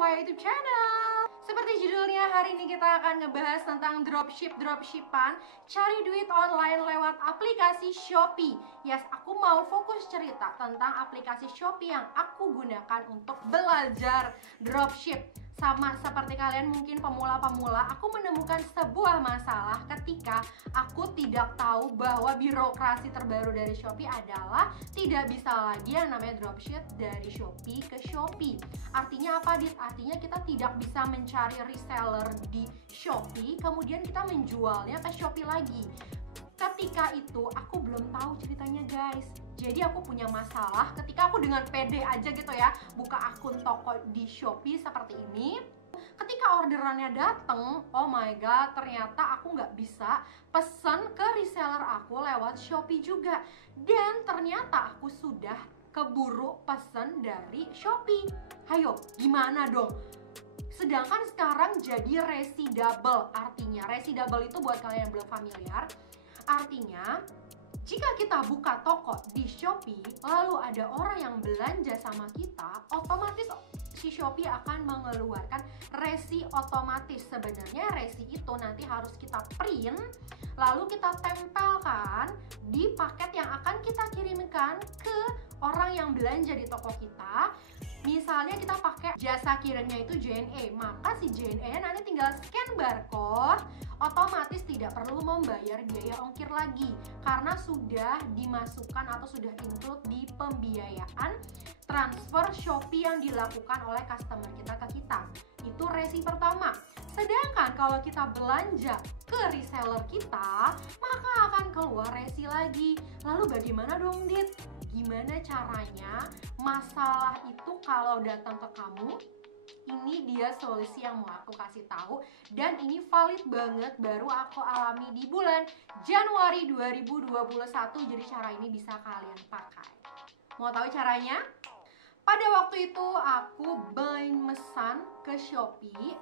my YouTube channel. Seperti judulnya, hari ini kita akan ngebahas tentang dropshipan, cari duit online lewat aplikasi Shopee. Yes, aku mau fokus cerita tentang aplikasi Shopee yang aku gunakan untuk belajar dropship. Sama seperti kalian mungkin pemula-pemula, aku menemukan sebuah masalah ketika aku tidak tahu bahwa birokrasi terbaru dari Shopee adalah tidak bisa lagi yang namanya dropship dari Shopee ke Shopee. Artinya apa, Dit? Artinya kita tidak bisa mencari reseller di Shopee, kemudian kita menjualnya ke Shopee lagi. Ketika itu aku belum tahu ceritanya, guys. Jadi aku punya masalah ketika aku dengan pede aja gitu ya buka akun toko di Shopee seperti ini. Ketika orderannya dateng, oh my god, ternyata aku nggak bisa pesen ke reseller aku lewat Shopee juga. Dan ternyata aku sudah keburu pesen dari Shopee. Hayo, gimana dong? Sedangkan sekarang jadi resi double. Artinya resi double itu buat kalian yang belum familiar, artinya jika kita buka toko di Shopee, lalu ada orang yang belanja sama kita, otomatis si Shopee akan mengeluarkan resi otomatis. Sebenarnya resi itu nanti harus kita print, lalu kita tempelkan di paket yang akan kita kirimkan ke orang yang belanja di toko kita. Misalnya kita pakai jasa kirimnya itu JNE, maka si JNE nanti tinggal scan barcode, otomatis tidak perlu membayar biaya ongkir lagi karena sudah dimasukkan atau sudah include di pembiayaan transfer Shopee yang dilakukan oleh customer kita ke kita. Itu resi pertama. Sedangkan kalau kita belanja ke reseller kita, maka akan keluar resi lagi. Lalu bagaimana dong, Dit? Gimana caranya masalah itu kalau datang ke kamu? Ini dia solusi yang mau aku kasih tahu, dan ini valid banget, baru aku alami di bulan Januari 2021. Jadi cara ini bisa kalian pakai. Mau tahu caranya? Pada waktu itu aku mesan ke Shopee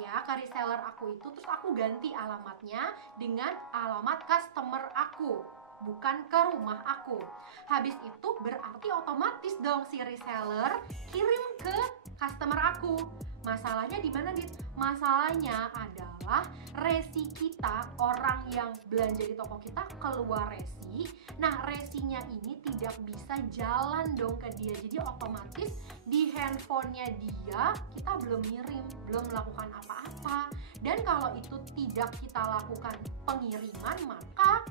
ya, ke reseller aku itu, terus aku ganti alamatnya dengan alamat customer aku, bukan ke rumah aku. Habis itu berarti otomatis dong si reseller kirim ke customer aku. Masalahnya di mana, Dit? Masalahnya adalah resi kita, orang yang belanja di toko kita keluar resi. Nah, resinya ini tidak bisa jalan dong ke dia. Jadi otomatis di handphonenya dia kita belum ngirim, belum melakukan apa-apa. Dan kalau itu tidak kita lakukan pengiriman, maka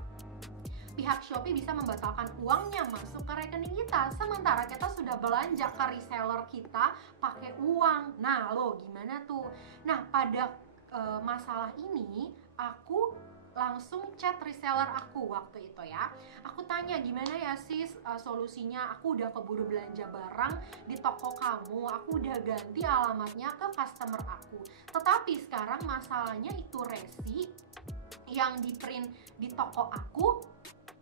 pihak Shopee bisa membatalkan uangnya masuk ke rekening kita, sementara kita sudah belanja ke reseller kita pakai uang. Nah, lo gimana tuh? Nah, pada masalah ini aku langsung chat reseller aku waktu itu ya. Aku tanya, gimana ya sis solusinya? Aku udah keburu belanja barang di toko kamu, aku udah ganti alamatnya ke customer aku, tetapi sekarang masalahnya itu resi yang di print di toko aku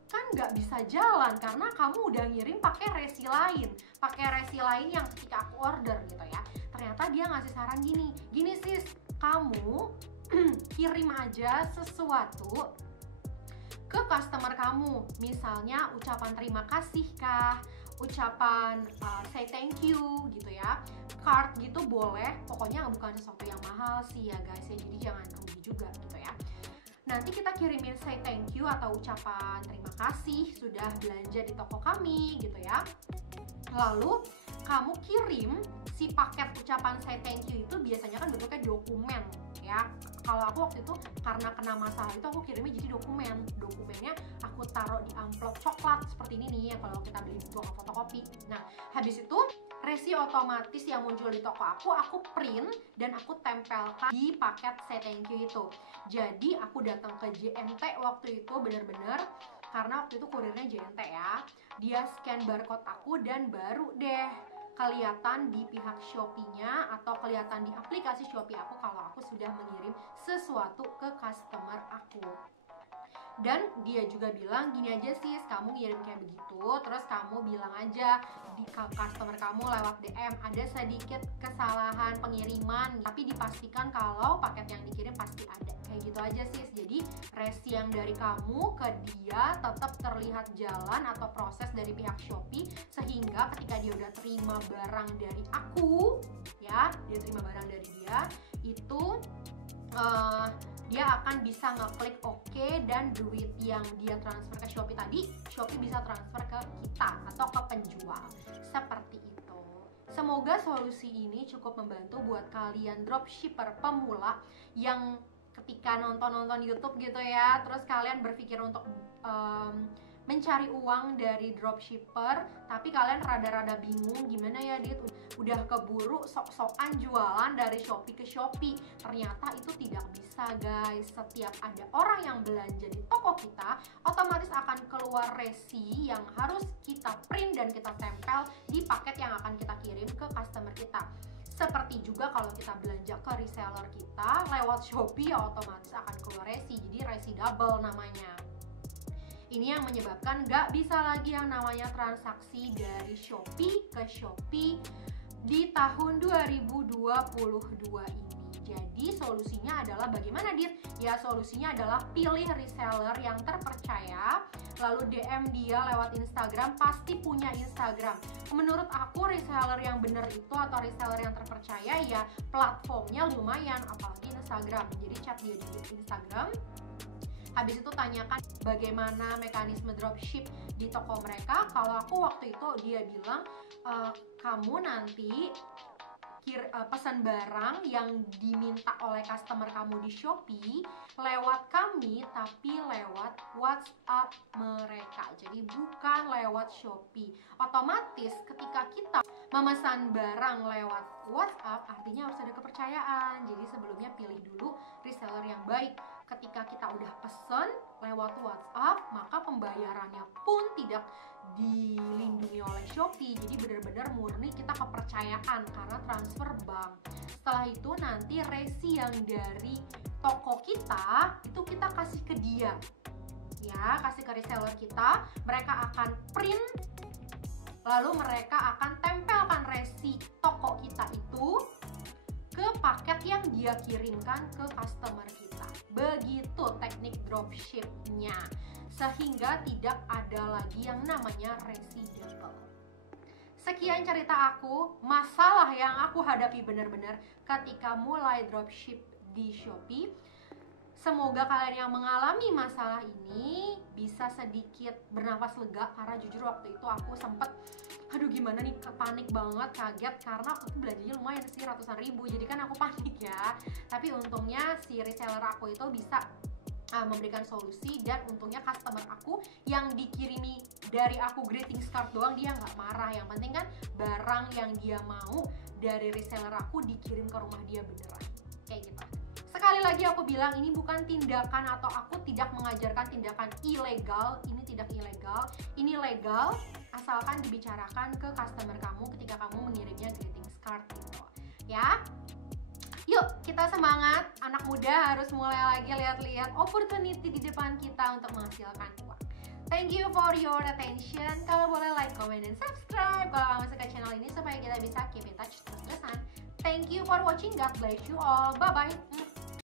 kan nggak bisa jalan karena kamu udah ngirim pakai resi lain yang ketika aku order gitu ya. Ternyata dia ngasih saran gini sis, kamu kirim aja sesuatu ke customer kamu, misalnya ucapan terima kasih kah, ucapan say thank you gitu ya, card gitu boleh, pokoknya bukan sesuatu yang mahal sih ya guys ya, jadi jangan rugi juga gitu ya. Nanti kita kirimin say thank you atau ucapan terima kasih sudah belanja di toko kami gitu ya. Lalu kamu kirim si paket ucapan say thank you itu, biasanya kan bentuknya dokumen ya. Kalau aku waktu itu karena kena masalah itu aku kirimnya jadi dokumennya aku taruh di amplop coklat seperti ini nih ya, kalau kita beli di toko fotokopi. Nah, habis itu resi otomatis yang muncul di toko aku print dan aku tempelkan di paket say thank you itu. Jadi aku datang ke JNT waktu itu, bener-bener karena waktu itu kurirnya JNT ya, dia scan barcode aku dan baru deh kelihatan di pihak Shopee-nya atau kelihatan di aplikasi Shopee aku kalau aku sudah mengirim sesuatu ke customer aku. Dan dia juga bilang gini aja sis, kamu ngirim kayak begitu, terus kamu bilang aja di customer kamu lewat DM ada sedikit kesalahan pengiriman, tapi dipastikan kalau paket yang dikirim pasti ada. Kayak gitu aja sis. Jadi resi yang dari kamu ke dia tetap terlihat jalan atau proses dari pihak Shopee, sehingga ketika dia udah terima barang dari aku ya, dia terima barang dari dia, itu dia akan bisa ngeklik oke, dan duit yang dia transfer ke Shopee tadi, Shopee bisa transfer ke kita atau ke penjual. Seperti itu. Semoga solusi ini cukup membantu buat kalian dropshipper pemula yang ketika nonton YouTube gitu ya, terus kalian berpikir untuk mencari uang dari dropshipper, tapi kalian rada-rada bingung gimana ya Dit, udah keburu sok-sokan jualan dari Shopee ke Shopee. Ternyata itu tidak bisa guys. Setiap ada orang yang belanja di toko kita, otomatis akan keluar resi yang harus kita print dan kita tempel di paket yang akan kita kirim ke customer kita. Seperti juga kalau kita belanja ke reseller kita lewat Shopee, ya otomatis akan keluar resi, jadi resi double namanya. Ini yang menyebabkan gak bisa lagi yang namanya transaksi dari Shopee ke Shopee di tahun 2022 ini. Jadi solusinya adalah bagaimana Dit? Ya solusinya adalah pilih reseller yang terpercaya, lalu DM dia lewat Instagram, pasti punya Instagram. Menurut aku reseller yang bener itu atau reseller yang terpercaya ya platformnya lumayan, apalagi Instagram. Jadi chat dia di Instagram, habis itu tanyakan bagaimana mekanisme dropship di toko mereka. Kalau aku waktu itu dia bilang, kamu nanti pesan barang yang diminta oleh customer kamu di Shopee lewat kami, tapi lewat WhatsApp mereka. Jadi bukan lewat Shopee. Otomatis ketika kita memesan barang lewat WhatsApp, artinya harus ada kepercayaan. Jadi sebelumnya pilih dulu reseller yang baik. Ketika kita udah pesen lewat WhatsApp, maka pembayarannya pun tidak dilindungi oleh Shopee. Jadi benar-benar murni kita kepercayaan karena transfer bank. Setelah itu nanti resi yang dari toko kita itu kita kasih ke dia, ya kasih ke reseller kita. Mereka akan print, lalu mereka akan tempelkan resi toko kita itu ke paket yang dia kirimkan ke customer kita. Begitu teknik dropshipnya, sehingga tidak ada lagi yang namanya resi double. Sekian cerita aku, masalah yang aku hadapi benar-benar ketika mulai dropship di Shopee. Semoga kalian yang mengalami masalah ini bisa sedikit bernafas lega, karena jujur waktu itu aku sempet aduh gimana nih, panik banget, kaget karena aku belanjanya lumayan sih, ratusan ribu. Jadi kan aku panik ya. Tapi untungnya si reseller aku itu bisa memberikan solusi, dan untungnya customer aku yang dikirimi dari aku greetings card doang dia nggak marah. Yang penting kan barang yang dia mau dari reseller aku dikirim ke rumah dia beneran, kayak gitu. Sekali lagi aku bilang, ini bukan tindakan atau aku tidak mengajarkan tindakan ilegal. Ini tidak ilegal, ini legal asalkan dibicarakan ke customer kamu ketika kamu mengirimnya greetings card gitu ya. Yuk kita semangat, anak muda harus mulai lagi lihat-lihat opportunity di depan kita untuk menghasilkan uang. Thank you for your attention. Kalau boleh like, comment, dan subscribe kalau kamu suka channel ini supaya kita bisa keep in touch terus-terusan. Thank you for watching. God bless you all. Bye-bye.